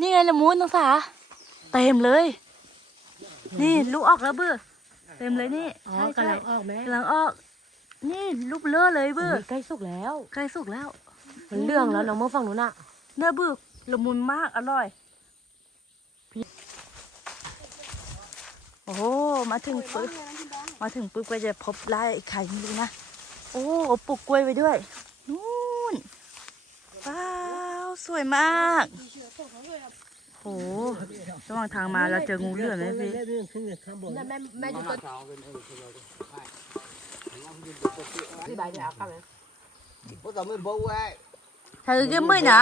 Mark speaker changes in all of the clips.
Speaker 1: นี่ไงละมุนน้องสาเต็มเลย นี่ลูกออกแล้วเบื่อเต็มเลยนี่
Speaker 2: อ๋อ
Speaker 1: ใช่
Speaker 2: กำลั
Speaker 1: ใช่
Speaker 2: งออกแม่
Speaker 1: กำลังออก นี่ลูกเบลอเลยเบื่อ
Speaker 2: โอ้ยใกล้สุกแล้ว
Speaker 1: ใกล้สุกแล้ว
Speaker 2: มันเรื่องแล้วน้องเมื่อฝั่งนู้นอะ
Speaker 1: เนื้อบึกละมุนมากอร่อยโอ้โหมาถึงปึ๊บมาถึงปึ๊บก็จะพบไร่ไข่ไม่รู้นะ โอ้ปลูกกล้วยไว้ด้วยนู่นว้าว สวยมากโหระหว่างทางมาเราเจองูเหลือมไหมพี่
Speaker 2: ถ้าเกิ
Speaker 1: ดไม่นะ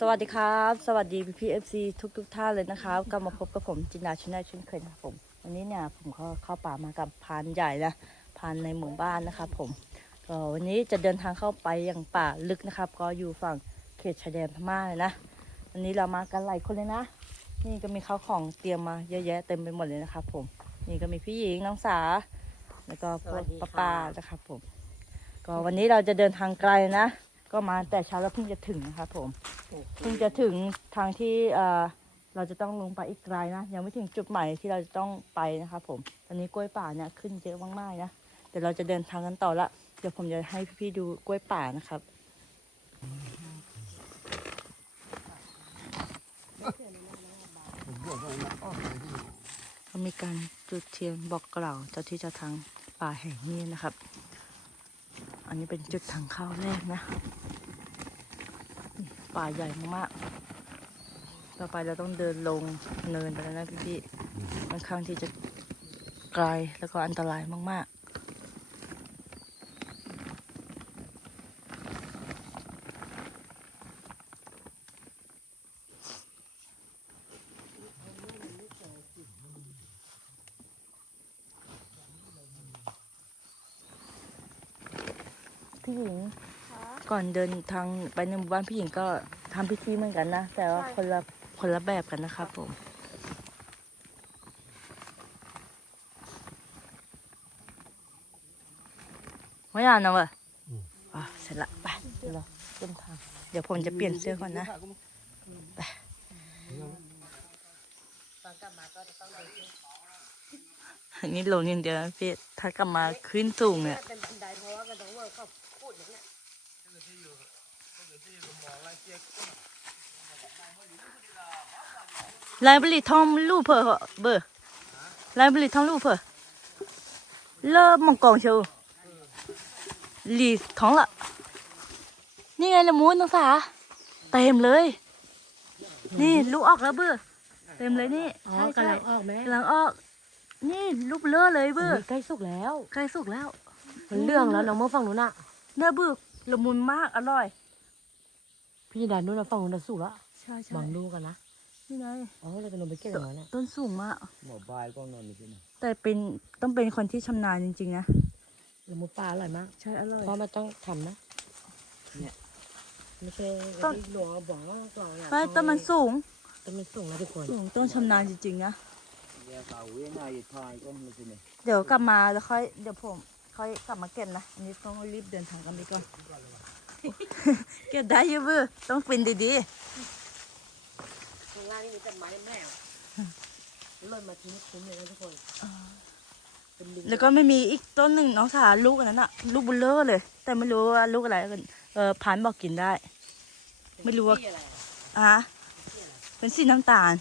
Speaker 1: สวัสดีครับ สวัสดีพี่พีเอฟซีทุกทุกท่านเลยนะครับกลับมาพบกับผมจินดาชนาเช่นเคยนะครับผม วันนี้เนี่ยผมก็เข้าป่ามากับพานใหญ่นะพานในหมู่บ้านนะครับผมก็วันนี้จะเดินทางเข้าไปยังป่าลึกนะครับ ก็อยู่ฝั่งเขตชายแดนพม่าเลยนะวันนี้เรามากันหลายคนเลยนะ นี่ก็มีข้าวของเตรียมมาเยอะแยะเต็มไปหมดเลยนะครับผม นี่ก็มีพี่หญิงน้องสา แล้วก็พวกป้าป้านะครับผม ก็วันนี้เราจะเดินทางไกลนะ ก็มาแต่เช้าแล้วเพิ่งจะถึงนะครับผม เพิ่งจะถึงทางที่เราจะต้องลงไปอีกไกลนะยังไม่ถึงจุดหมายที่เราจะต้องไปนะครับผมตอนนี้กล้วยป่าเนี่ยขึ้นเยอะมากๆนะเดี๋ยวเราจะเดินทางกันต่อละเดี๋ยวผมจะให้พี่ๆดูกล้วยป่านะครับมีการจุดเทียนบอกกล่าวเจ้าที่เจ้าทางป่าแห่งนี้นะครับ อันนี้เป็นจุดทางเข้าแรกนะ ป่าใหญ่มากๆ ต่อไปเราต้องเดินลงเนินไปแล้วนะพี่ๆค่อนข้างที่จะไกลแล้วก็อันตรายมากๆ พี่หญิง ก่อนเดินทางไปในหมู่บ้านพี่หญิงก็ทำพิธีเหมือนกันนะ แต่ว่าคนละคนละแบบกันนะครับผม ไม่อ่านนะเว้ยอะเสร็จละไปเดี๋ยวเราเดินทาง เดี๋ยวผมจะเปลี่ยนเสื้อก่อนนะไปอันนี้ลงอย่างเดียวนะพี่ถ้ากลับมาขึ้นสูงเนี่ย
Speaker 2: เป็นบันไดเพราะว่ากันต้องเวิร์กเขาพูดอย่างเนี้ย
Speaker 1: ลไลบรีทองลูเพอเบอร์ลไลบรีทองลูเพอเลิกมังกรเชียวลีท้องละ นี่ไงละมูนน้องสาเต็มเลย นี่ลูกออกแล้วเบอร์เต็มเลยนี่ใช่
Speaker 2: กำลังออกไหม
Speaker 1: กำลังออก นี่ลูกเลือเลยเบอร์
Speaker 2: ใกล้สุกแล้ว
Speaker 1: ใกล้สุกแล้ว
Speaker 2: มันเรื่องแล้วน้องเมื่อฟังหนูน่ะ
Speaker 1: เนื้อเบอร์ละมุนมากอร่อย
Speaker 2: พี่ดานู้นนะฝั่งนู้นนะสุกแล้ว
Speaker 1: ใช่ใช่
Speaker 2: บังดูกันนะ
Speaker 1: นี่ไง
Speaker 2: อ๋อเราจะลงไปเก็บอย่างนั้นแหละ
Speaker 1: ต้นสูงมาก
Speaker 3: Bỏ bài con nó như thế này
Speaker 1: แต่เป็นต้องเป็นคนที่ชำนาญจริงๆนะ
Speaker 2: ละมุดปลาอร่อยมาก
Speaker 1: ใช่อร่อย
Speaker 2: เพราะมันต้องทำนะ
Speaker 3: เนี่ย
Speaker 2: ไม่ใช่
Speaker 1: ต้น
Speaker 2: ที่หลวงเอาบอกว่ากลองเนี่ย
Speaker 1: ไม่ต้นมันสูง
Speaker 2: ต้นมันสูงนะทุกคน
Speaker 1: สูงต้องชำนาญจริงๆนะ
Speaker 3: Giờ tao quý này thôi con như thế này
Speaker 1: เดี๋ยวกลับมาแล้วค่อยเดี๋ยวผมค่อยกลับมาเก็บนะอันนี้ต้องรีบเดินทางกันไปก่อน เก็บได้อยังบื้อต้องฟินดี
Speaker 2: ข้างล่างนี่มีแต่ไม้แม่หล่นมาทิ้งคุ้มเลยนะทุกคนเป็นลิง
Speaker 1: ๆแล้วก็ไม่มีอีกต้นหนึ่งน้องสาลูกอันนั้นอะลูกบุลเลอร์เลย แต่ไม่รู้ว่าลูกอะไรกันเออพันบอกกินได้ ไม่รู้ว่า
Speaker 2: ที่อะไรอะ
Speaker 1: อะเป็นสีน้ำตาล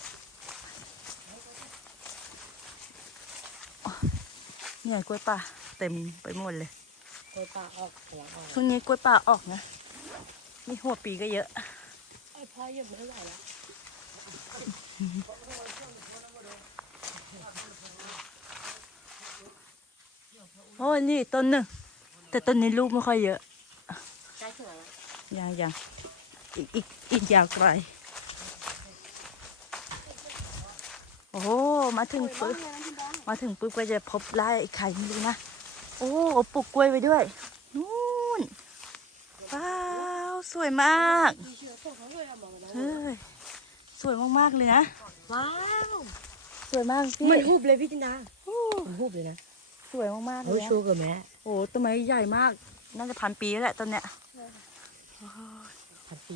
Speaker 1: เนี่ยกล้วยป่าเต็มไปหมดเลย
Speaker 2: กล้วยปลาออกกำลังออก
Speaker 1: ช่วงนี้กล้วยป่าออกนะนี่หัวปีก็เยอะ
Speaker 2: ไอ้พ่อยังไม่ไหวแล้ว
Speaker 1: โอ้ยนี่ต้นหนึ่ง แต่ต้นนี้ลูกไม่ค่อยเยอะ
Speaker 2: ใกล้ถึงแล้ว
Speaker 1: ยังยังอีกอีกอีกยาวไกล โอ้โหมาถึงปุ๊บมาถึงปุ๊บก็จะพบไร่ไข่ไม่รู้นะโอ้ปลูกกล้วยไว้ด้วยนู่นว้าวสวยมากเฮ้ยสวยมากๆเลยนะ
Speaker 2: ว้าว
Speaker 1: สวยมากพี่
Speaker 2: เหมือนหูบเลยพี่จินดา
Speaker 1: โอ้
Speaker 2: รูปเลยนะ
Speaker 1: สวยมากๆเล
Speaker 2: โอ้
Speaker 1: ย
Speaker 2: ย
Speaker 1: อะ
Speaker 2: ชูกับแม่
Speaker 1: โอ้ต้นไม้ใหญ่มาก น่าจะพันปีแล้วแหละต้นเนี้ย
Speaker 2: พันปี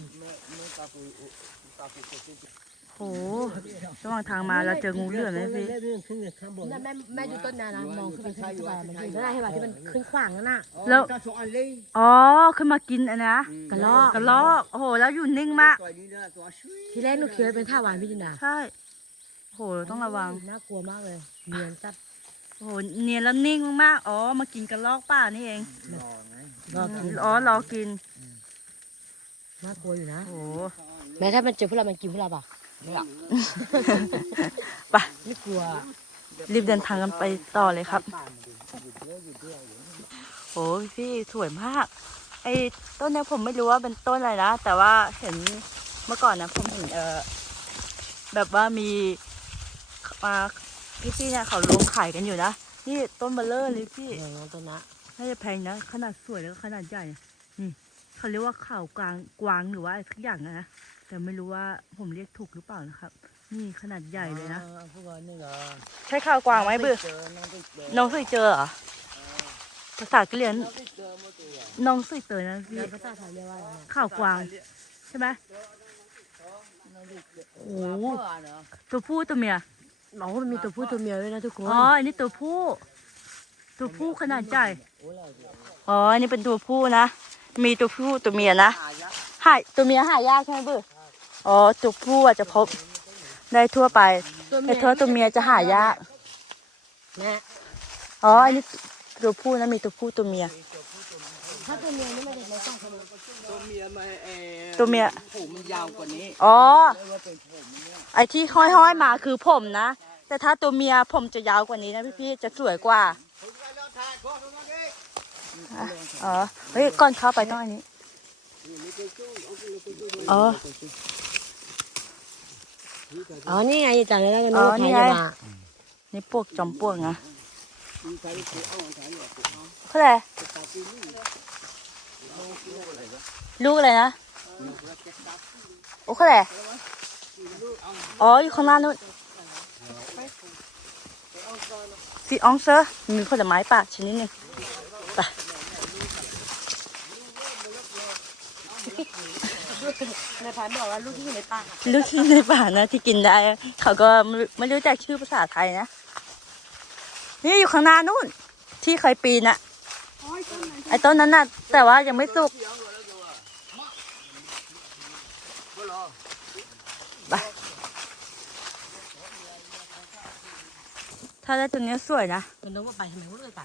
Speaker 1: โอ้ระหว่างทางมาเราเจองูเหลือมเลยพี่
Speaker 2: นั่นแม่แม่ดูต้นนานะมองขึ้นไปขึ้นไปมันอยู่ได้ให้ป่ะที่มันขึ้นขวางนั่นน่ะ
Speaker 1: แล้วอ๋อขึ้นมากินอันนะ
Speaker 2: กระรอก
Speaker 1: กระลอกโอ้โหแล้วอยู่นิ่งมาก
Speaker 2: ทีแรกหนูคิดว่าเป็นท่าหวานพี่จินดา
Speaker 1: ใช่โอ้โหต้องระวัง
Speaker 2: น่ากลัวมากเลยเนียนจัด
Speaker 1: โอ้โหเนียนแล้วนิ่งมากๆอ๋อมากินกระลอกป่านี่เอง
Speaker 2: รอกิน
Speaker 1: อ๋อรอกิน
Speaker 2: น่ากลัวอยู่นะ
Speaker 1: โอ้โห
Speaker 2: แม้ถ้ามันเจอพวกเรา มันกินพวกเราป่ะ ไม่อะ
Speaker 1: ไป
Speaker 2: ไม่กลัว
Speaker 1: รีบเดินทางกันไปต่อเลยครับ โอ้ยพี่สวยมาก ไอ้ต้นเนี้ยผมไม่รู้ว่าเป็นต้นอะไรนะ แต่ว่าเห็นเมื่อก่อนนะผมเห็นเออแบบว่ามีมาพี่ๆเนี่ยเขาลงขายกันอยู่นะ นี่ต้นเบลเลอร์เลยพี่
Speaker 2: อย่างนั้นต้นนะ
Speaker 1: น่าจะแพงนะ ขนาดสวยแล้วก็ขนาดใหญ่นี่ เขาเรียกว่าข่าวกลางกวางหรือว่าอะไรสักอย่างนะ แต่ไม่รู้ว่าผมเรียกถูกหรือเปล่านะครับ นี่ขนาดใหญ่เลยนะ
Speaker 3: พวกนี้เหรอ
Speaker 1: ใช่ข่าวกวางไหมบือ
Speaker 3: เจอน้องไปเจอ
Speaker 1: น้องเคยเจอเหรอภาษากะเหรี่ยง
Speaker 3: น้องไปเจอหมดเลย
Speaker 1: น้องเคยเจอนะพี่
Speaker 2: แล้วภาษาไทยเรียกว่าอะไรนะ
Speaker 1: ข่าวกวางใช่ไหมโอ้โหตัวผู้ตัวเมีย
Speaker 2: น้องมันมีตัวผู้ตัวเมียด้วยนะทุกคน
Speaker 1: อ๋อ อันนี้ตัวผู้ ตัวผู้ขนาดใหญ่ อ๋อ อันนี้เป็นตัวผู้นะ มีตัวผู้ตัวเมียนะหายตัวเมียหายากใช่ไหมบื้ออ๋อตัวผู้อาจจะพบได้ทั่วไปแต่เธอตัวเมียจะหายาก
Speaker 2: แม่
Speaker 1: อ๋ออันนี้ตัวผู้นะมีตัวผู้ตัวเมีย
Speaker 2: ถ้าตัวเมียนี่ไม่ได้ไม่ต้องขโมย
Speaker 3: ตัวเมียมาเออ
Speaker 1: ตัวเมีย
Speaker 3: ผมมันยาวกว่านี้
Speaker 1: อ๋อ
Speaker 3: ไม่ว่าเป็นผมเนี่ย
Speaker 1: ไอ้ที่ห้อยๆมาคือผมนะ แต่ถ้าตัวเมียผมจะยาวกว่านี้นะพี่ๆจะสวยกว่า อ๋อ เฮ้ย ก่อนเข้าไปต้องอันนี้ อ๋อ
Speaker 2: อ๋อ นี่ไงจำได้แล้วกัน
Speaker 1: อ๋
Speaker 2: นี่
Speaker 1: อ
Speaker 2: ว่า
Speaker 1: นี่
Speaker 2: แพ้
Speaker 1: ไง
Speaker 2: จะมา
Speaker 1: นี่ปวกจอมปวกนะเท่าไหร่ลูกอะไรนะ โอ้เท่าไหร่อ๋อ อยู่ข้างหน้านู้นสีอองเซอร์มีผลไม้ป่าชนิดหนึ่งไป
Speaker 2: ในพายบอกว่าลูกที่อยู่ในป่า
Speaker 1: ลูกที่ในป่านะที่กินได้ เขาก็ไม่รู้ไม่รู้จักชื่อภาษาไทยนะ นี่อยู่ข้างหน้านู่น ที่เคยปีนอะไอ้ต้นนั้นน่ะ แต่ว่ายังไม่สุกไปถ้าได้ตัวนี้สวยนะ
Speaker 2: น้องว่าไปทำไมว่าเลยไป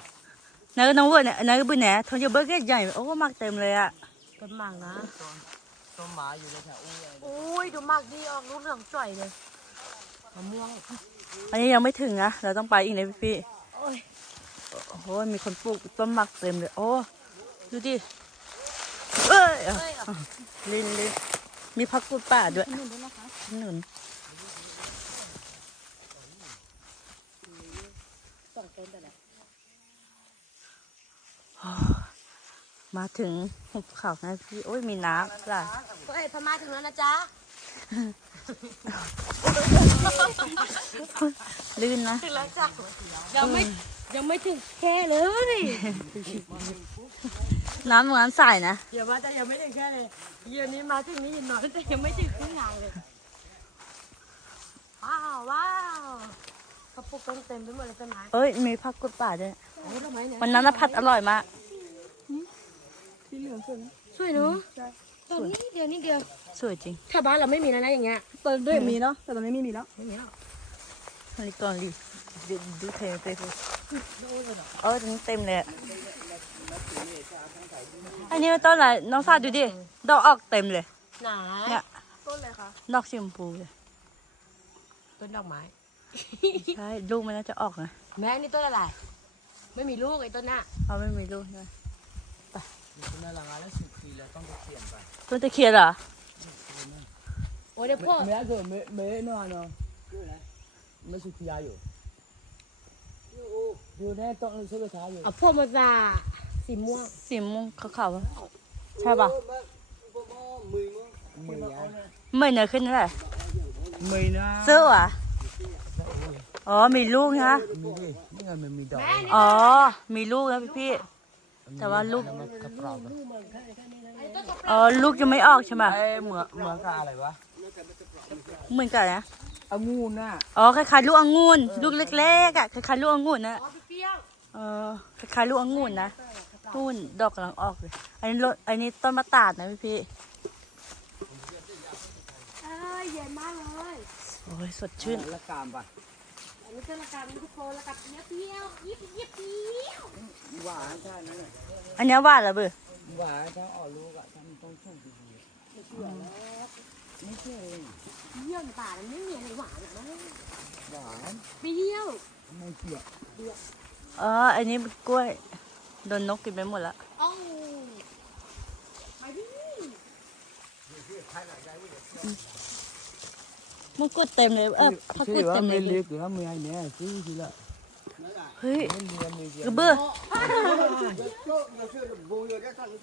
Speaker 1: นายก็น้องวิร์ดเนี่ยนายก็บุญเนี่ยทองเยอะเบิร์กใหญ่ โอ้มากเต็มเลยอะเต้
Speaker 2: นมากนะ
Speaker 3: ต้นหมาอยู่ในแถวอุ้ย
Speaker 2: โอ้ยดูหมากดีออกลูกเหลืองจ่อยเลยมะม่วง
Speaker 1: อันนี้ยังไม่ถึงนะเราต้องไปอีกนะพี่พี่
Speaker 2: โอ้ย
Speaker 1: ๆโอ้โหมีคนปลูกต้นหมากเต็มเลยโอ้ดูดิเอ้ย
Speaker 2: เอ้ยอะ
Speaker 1: ลินลินมีพักกุดป่าด้วย
Speaker 2: หนุนด้วยนะคะ
Speaker 1: หนุน
Speaker 2: สองต้นแต่ละ
Speaker 1: มาถึงหุบเขานะพี่ โอ้ยมีน้ำล่ะ
Speaker 2: เฮ้ยพม่าถึงแล้วนะจ๊ะ
Speaker 1: ลื่นนะ
Speaker 2: ถึงแล้วจ้ะยังไม่ยังไม่ถึงแค่เลย
Speaker 1: น้ำตรงนั้นใสนะ
Speaker 2: อย่าว่าแต่ยังไม่ถึงแค่เลยเย็นนี้มาถึงนี่ยังน้อยแต่ยังไม่ถึงครึ่งทางเลย ว้าวว้าวเขาปลูกต้นเต็มไปหมดเลยต้นไม้
Speaker 1: เอ้ยมีพักกุดป่าด้วย
Speaker 2: โอ้ยต้นไม้เนี่ย
Speaker 1: วันนั้ นนะผัดอร่อยมาก
Speaker 2: สวยเนาะตอนนี้เดียวนี้เดียว
Speaker 1: สวยจริง
Speaker 2: แถวบ้านเราไม่มีแล้วนะอย่างเงี้ย
Speaker 4: ตอนด้วยมีเนาะแต่ตอนนี้ไม่มีแล้ว
Speaker 2: ไม่มีแล้ว
Speaker 1: อันนี้ก่อนดิดูดูเทเต็มเออตรงนี้เต็มเลยอะอันนี้ต้นอะไรน้องซาดูดิดอกออกเต็มเลย
Speaker 2: ไหน
Speaker 1: เนี่ย
Speaker 4: ต้นเลยค่ะ
Speaker 1: ดอกสีชมพูเลย
Speaker 2: ต้นดอกไม้
Speaker 1: ใช่ลูกมันน่าจะออกนะ
Speaker 2: แม่นี่ต้นอะไร ไม่มีลูกไอ้ต้นน่ะ
Speaker 1: เขาไม่มีลูกนะ
Speaker 3: คุณน่ารักแล้วสิบปีแล้วต้องไปเปลี่ยนไป
Speaker 1: ต้นตะเคียนเหรอ
Speaker 2: โอ้ยเดี๋ยวพ่อ
Speaker 3: เมื่อคือเมื่อเมื่อเนาะเนาะไม่สุขียาอยู่อยู่ในต้นเสื้อช้าอยู่
Speaker 2: เอาพ่อมาจ่าสีม่วง
Speaker 1: สีม่วงขาวๆอะใช่ป่ะ
Speaker 3: มือมือ
Speaker 1: เหมือนเนื้อขึ้นนั่นแหละ
Speaker 3: มือนะ
Speaker 1: เสื้ออะอ๋อมีลูกนะ
Speaker 3: มือไงมันมีดอก
Speaker 1: อ๋อมีลูกแล้วพี่ แต่ว่าลูก
Speaker 3: มันกระเปร่า
Speaker 1: อ๋อลูกยังไม่ออกใช่ไหม
Speaker 3: ไอ้เหมือนเหมือนกับอะไรวะ
Speaker 1: เหมือนกันนะ
Speaker 3: องุ่นน่ะ
Speaker 1: อ๋อคล้ายๆลูกองุ่นลูกเล็กๆอะคล้ายๆลูกองุ่นนะ
Speaker 2: อ๋อเปรี้ยว
Speaker 1: เออคล้ายๆลูกองุ่นนะนู่นดอกกำลังออกเลยอันนี้รถอันนี้ต้นมะตาดนะพี่พี่
Speaker 2: เอ้ยเย็นมากเลย
Speaker 1: โอ้ยสดชื่น
Speaker 3: ละกามปะ
Speaker 2: อันนี้ก็ละกันทุกคนละกันเปรี้ยวเปรี้ยวยิบยิบเปรี้ยว
Speaker 3: หวานใช่นั่นแหละ
Speaker 1: อันนี้หวานเหรอเบอร์
Speaker 3: หวานถ้าออกลูกอะถ้ามันต้องสุกดีๆไม่เชื่อไม่เชื่อเอง
Speaker 2: เปรี้ยวในป่ามันไม่มีอะไรหวานหรอกนะ
Speaker 3: หวาน
Speaker 2: เปรี้ยว
Speaker 3: ไม่เชื่อ
Speaker 1: อ๋ออันนี้เป็นกล้วยโดนนกกินไปหมดละ
Speaker 2: อ้าวไปดิ
Speaker 1: มังกรเต็มเลย เออพักก
Speaker 3: ชื่
Speaker 1: ล้
Speaker 3: อ
Speaker 1: วย
Speaker 3: ว่า
Speaker 1: เต็มเล
Speaker 3: ไม่
Speaker 1: ย
Speaker 3: เล็กหรือว่าไม่ไอ้เนี่ยซื้อทีละ
Speaker 1: เฮ้ย
Speaker 3: ไม่เลียไม่เลีย
Speaker 1: กระเบื้อ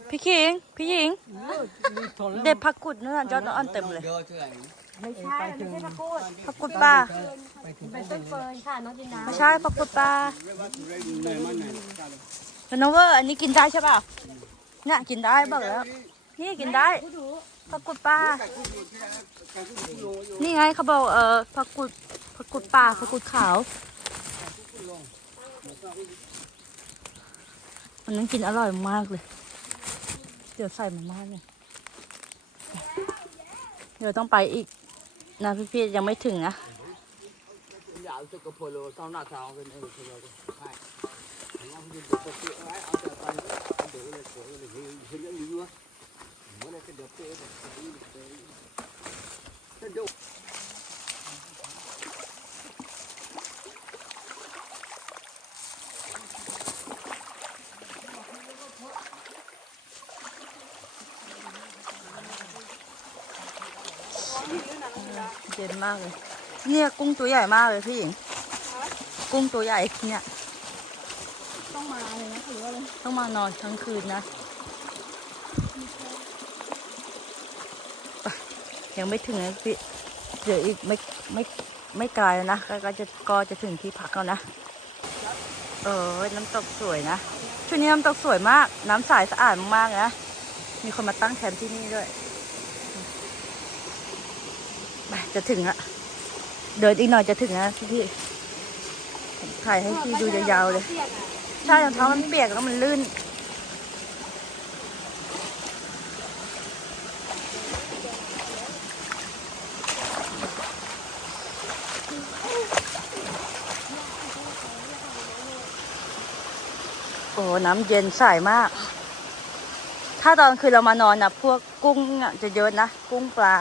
Speaker 1: พี่คิงพี่หญิง เด็ดผักกุดนั่นนะยอดอ่อนเต็มเลย
Speaker 2: ไม่ใช่มันไม่ใช่ผักกูด
Speaker 1: ผักกุดป่า
Speaker 2: เป็นต้นเฟิร์นค่ะน้องจินนา
Speaker 1: ไม่ใช่ผักกุดป่าเป็นน้องเวอร์อันนี้กินได้ใช่ป่ะเนี่ยกินได้บอกแล้ว นี่กินได้ ผักกุดป่า นี่ไงเขาบอกเออผักกุดผักกุดป่าผักกุดขาวมันนั้นกินอร่อยมากเลย เดี๋ยวใส่มามากเลยเดี๋ยวต้องไปอีกนะพี่ๆยังไม่ถึงนะ
Speaker 3: อยาจะกระโปรงซ้อนหน้าท้องเป็น เออคือเราใช่เราจะดูตัวเตี้ยไว้เอาแต่ไปเดี๋ยวเลยเดี๋ยวเลยเฮ้ยเฮ้ยเรื่องนี้วะเมื่อไรจะเดี๋ยวเตี้ยเดี๋ยวจะดู
Speaker 1: เย็นมากเลย เนี่ยกุ้งตัวใหญ่มากเลยพี่หญิง กุ้งตัวใหญ่เนี่ย
Speaker 4: ต้องมาเลยนะหรือว่าอะไร
Speaker 1: ต้องมานอนทั้งคืนนะไป ยังไม่ถึงนะพี่เดี๋ยวอีกไม่ไม่ไม่ไกลแล้วนะก็จะก็จะถึงที่พักแล้วนะ เออน้ำตกสวยนะช่วงนี้น้ำตกสวยมาก น้ำใสสะอาดมากๆนะ มีคนมาตั้งแคมป์ที่นี่ด้วยไปจะถึงละเดินอีกหน่อยจะถึงนะพี่พี่ถ่ายให้พี่ดูยาวๆเลย ใช่รองเท้ามันเปียกแล้วมันลื่น น้ำเย็นใสมาก ถ้าตอนคืนเรามานอนนะพวกกุ้งอะจะเยอะนะ กุ้งปลา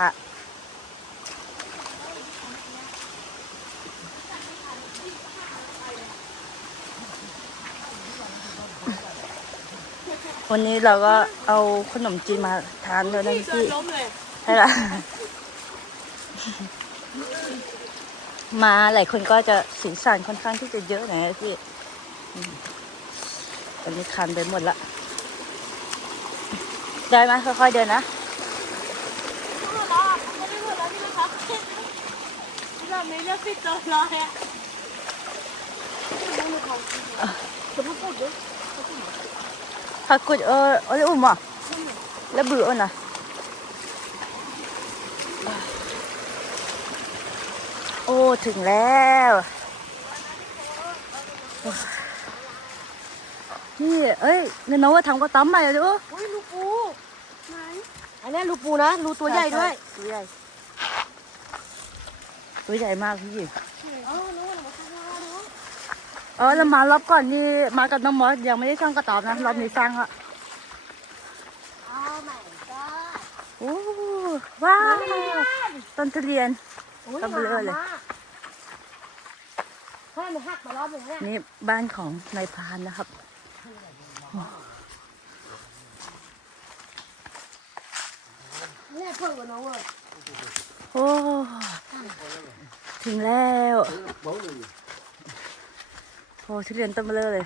Speaker 1: วันนี้เราก็เอาขนมจีนมาทานด้วยนะพี่
Speaker 2: ล้มเลย
Speaker 1: ใช่ละมาหลายคนก็จะสินสารค่อนข้างที่จะเยอะหน่อยนะพี่ อืมตอนนี้คันไปหมดละได้ไหมค่อยๆเดินนะ
Speaker 2: เราไม่เลือกพี่ตัวร้อยอะ
Speaker 1: ผักกุดเออเอออุ่มอะแล้วบืออะนะโอ้ ถึงแล้ว นี่เอ้ยเงินน้องว่าทำก็ต้มมาเลยดู
Speaker 2: อุ้ยลูกปูไหนอันนี้ลูกปูนะลูกตัวใหญ่ด้วย
Speaker 1: ตัวใหญ่ ตัวใหญ่มากพี่หญิง
Speaker 2: เออนู้นเราข้างล่างเนาะ
Speaker 1: เออแล้วมารอบก่อนนี่มากับน้องมอสยังไม่ได้สร้างกระต๊อบนะรอบนี้สร้างละ
Speaker 2: อ้าวใหม่ก็
Speaker 1: โอ้ว้าวต้นทุเรียน
Speaker 2: อุ้ย
Speaker 1: ก็เบลอเลย
Speaker 2: เฮ้ยมันหักมารอบหนึ่งเนี่ย
Speaker 1: นี่บ้านของนายพรานนะครับ
Speaker 2: เนี่ยเพิ่งกับน้องเว้ย
Speaker 1: โอ้ถึงแล้วโอ้ทุเรียนต้นเบลอเลย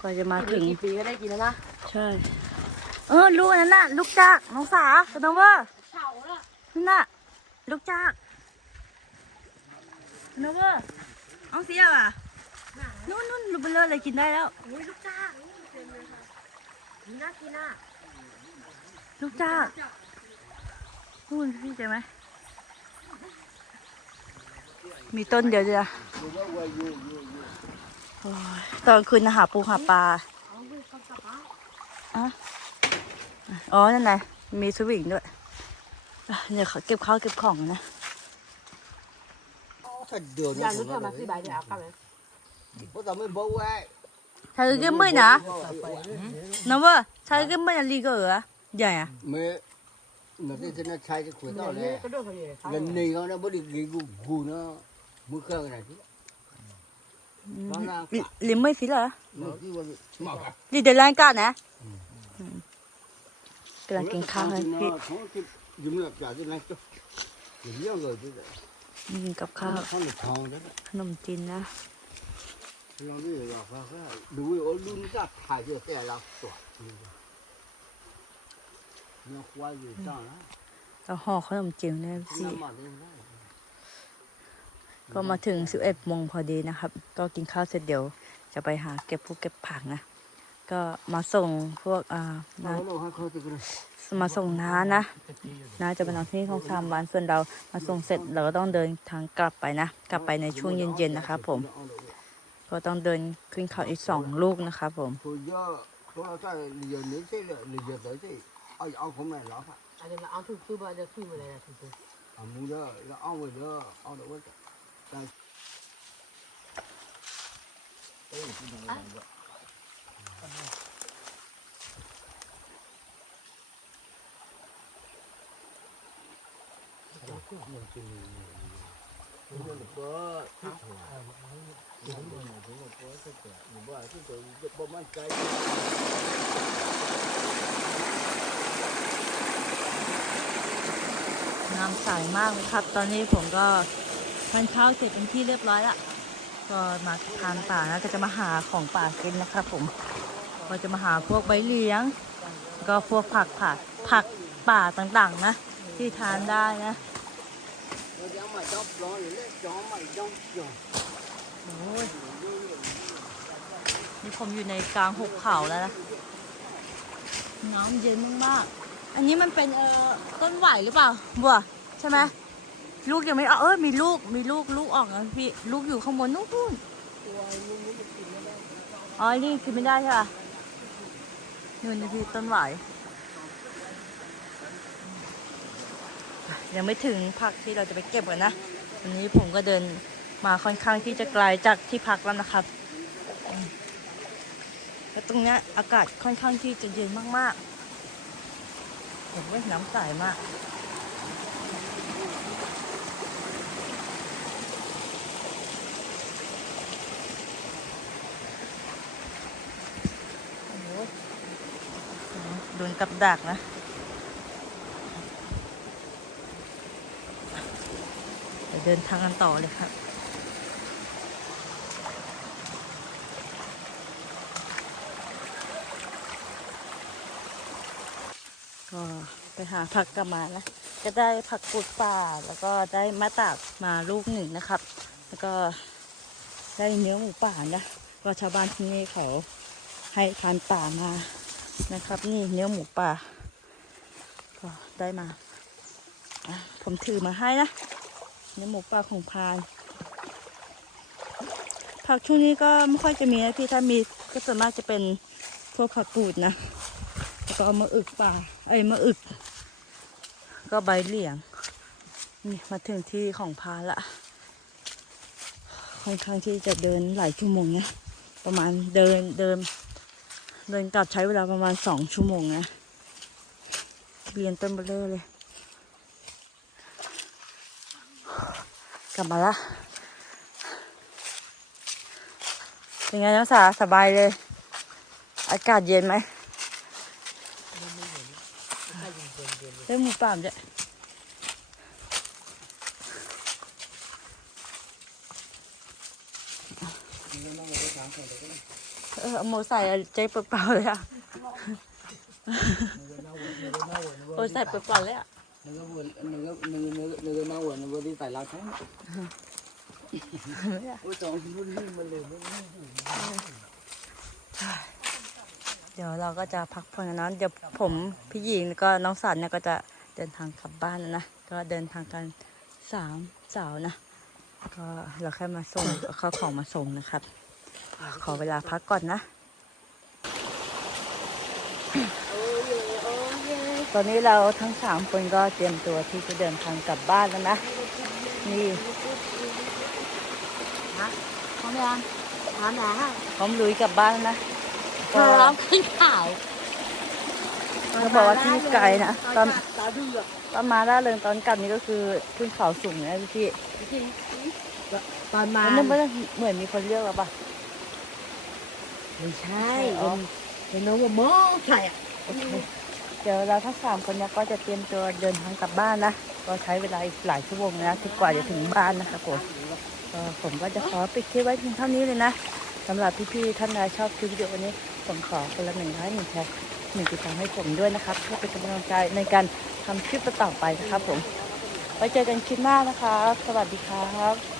Speaker 1: กว่าจะมาถึง
Speaker 2: กี่ปีก็ได้กินแล้วนะ
Speaker 1: ใช่ เออลูกอันนั้นน่ะ ลูกจากน้องสากับน้องเวอร์
Speaker 2: เฉาละ
Speaker 1: นั่นน่ะ ลูกจากน้องเวอร์น้องเสียวอะ
Speaker 2: หนา
Speaker 1: เบลอเลยกินได้แล้ว
Speaker 2: อุ้ยลูกจ้านี่เต็มเลยค่ะ นี่น่ากินอะ
Speaker 1: ลูกจ้านู่นพี่เจอไหม มีต้นเดียวเลยอะ
Speaker 3: อยู่ว่าว่าอยู่อยู่อยู่
Speaker 1: โอ้ยตอนคืนนะหาปูหาปลา
Speaker 2: เอาไปกลับกลับบ้าน
Speaker 1: อะอ๋อ นั่นไงมีสวิงด้วยอะเดี๋ยวเขาเก็บข้าวเก็บของนะ
Speaker 3: thật đường
Speaker 2: อย่านึกว่ามาซื้ อใบเดียวเอากลับเลย
Speaker 3: bắt đầu mới bố ấy
Speaker 1: Thầy cái mới nè Nó vợ Thầy cái mới là ly gỡ á Dạ à
Speaker 3: mới nó cái thế nó sai cái khuyến
Speaker 2: เดี๋ย
Speaker 3: đó
Speaker 2: วนี้
Speaker 3: này
Speaker 2: ก็โดนเขาเลยเขา
Speaker 3: lần này nó mới được cái gù gù nó mới khơi này chứ nó là
Speaker 1: Lý mới phí là
Speaker 3: nó cái mà mà
Speaker 1: Lý để lan cả nè Cái là kinh khao hơn
Speaker 3: nó có cái dùng là cả cái này cho dùng nhiều rồi chứ
Speaker 1: Ừ, Cặp khao
Speaker 3: nó có được thòng đấy
Speaker 1: ขนมจีนนะ
Speaker 3: nó cái là phải cái đủ ở luôn ra thải cho cái là sọt nó quay gì cho nó
Speaker 1: เราห่อขนมจีนเนี่ยพี่
Speaker 3: nó mà đi
Speaker 1: ก็มาถึง11โมงพอดีนะครับ ก็กินข้าวเสร็จเดี๋ยว จะไปหาเก็บพวกเก็บผักนะ ก็มาส่งพวกอ่าน้า
Speaker 3: nó đâu hay khơi thì cái
Speaker 1: มาส่งน้านะน้าจะไปนอนที่นี่ของสามวันส่วนเรามาส่งเสร็จเราก็ต้องเดินทางกลับไปนะ กลับไปในช่วงเย็นๆนะครับผม ก็ต้องเดินขึ้นเขาอีกสองลูกนะคะผม
Speaker 3: ราะ
Speaker 2: ผมไรากคืาจะนเนี่ย。 น้ำ
Speaker 1: ใสมากเลยครับ ตอนนี้ผมก็ทานข้าวเสร็จเป็นที่เรียบร้อยละก็มาทานป่านะก็จะมาหาของป่ากินนะครับ ผม ก็จะมาหาพวกใบเลี้ยง ก็พวกผักผักผักป่าต่างๆ นะ ที่ทานได้นะ นี่ผมอยู่ในกลางหุบเขาแล้วนะน้ำเย็นมาก อันนี้มันเป็นเอ่อต้นไหวหรือเปล่า บัวใช่ไหมลูกยังไม่ออกเออมีลูกมีลูกลูกออกแล้วพี่ลูกอยู่ข้างบนนู้นอ๋อนี่กินไม่ได้ใช่ป่ะนู่นนะพี่ต้นไหว ยังไม่ถึงผักที่เราจะไปเก็บกันนะวันนี้ผมก็เดินมาค่อนข้างที่จะไกลจากที่พักแล้วนะครับแล้วตรงนี้อากาศค่อนข้างที่จะเย็นมากๆผมว่าน้ำใสมากโอ้โหโดนกับดักนะ เดินทางกันต่อเลยครับก็ไปหาผักกลับมานะจะได้ผักกุดป่า แล้วก็ได้มะตากมาลูกหนึ่งนะครับ แล้วก็ได้เนื้อหมูป่านะก็ชาวบ้านที่นี่เขาให้ทานป่ามานะครับ นี่เนื้อหมูป่า ก็ได้มา ผมถือมาให้นะ เนื้อหมูป่าของพานผักช่วงนี้ก็ไม่ค่อยจะมีนะพี่ถ้ามีก็ส่วนมากจะเป็นพวกผักกูดนะแล้วก็เอามาอึกป่า เอ้ยมาอึก ก็ใบเหลียง นี่มาถึงที่ของพานละค่อนข้างที่จะเดินหลายชั่วโมงนะประมาณเดินเดิน เดินกลับใช้เวลาประมาณสองชั่วโมงนะเรียนต้นเบลเลอร์เลย ลับมาละเป็นไงน้องสาสบายเลย อากาศเย็นไหมเริ่มหมูป่ามจ้ะเออเอาโมใส่ใจเปล่าเลยอะโอ้ใส่เปล่าเลยอะ
Speaker 3: นึกว่านึกว่านึกนึกนึกมาวนึกว่าที่ใส่รักใช่มโอ้ยจองรุ่นนี้มาเลยรุ่นนี้
Speaker 1: เดี๋ยวเราก็จะพักผ่อนกันนะเดี๋ยวผมพี่หญิงก็น้องสันเนี่ยก็จะเดินทางกลับบ้านนะก็เดินทางกันสามสาวนะก็เราแค่มาส่งเข้าของมาส่งนะครับ ขอเวลาพักก่อนนะ ตอนนี้เราทั้งสามคนก็เตรียมตัวที่จะเดินทางกลับบ้านแล้วนะ นี่
Speaker 2: พร้อมยังพร้อมแล้ว
Speaker 1: พร้อมลุยกลับบ้านแล้วนะ
Speaker 2: พร้อมขึ้นข่าว
Speaker 1: เขาบอกว่าที่ไกลนะตอน
Speaker 2: ตาดูอะ
Speaker 1: ตอนมาล่าเริงตอนกลับนี่ก็คือขึ้นเขาสูงนะพี่
Speaker 2: ตอนมา
Speaker 1: มันนึกว่าเหมือนมีคนเรียกเราปะ
Speaker 2: ไม่ใช่เป็นเป็นน้องว่ามองใช่อะ
Speaker 1: โอ เดี๋ยวเราทั้งสามคนเนี่ยก็จะเตรียมตัวเดินทางกลับบ้านนะก็ใช้เวลาอีกหลายชั่วโมงนะที่กว่าจะถึงบ้านนะครับผมผมก็จะขอปิดคลิปไว้เพียงเท่านี้เลยนะสำหรับพี่ๆท่านใดชอบคลิปวิดีโอนี้ผมขอคนละหนึ่งไลค์หนึ่งแชร์หนึ่งติดตามให้ผมด้วยนะครับเพื่อเป็นกำลังใจในการทำคลิปต่อไปนะครับผมไว้เจอกันคลิปหน้านะครับสวัสดีครับ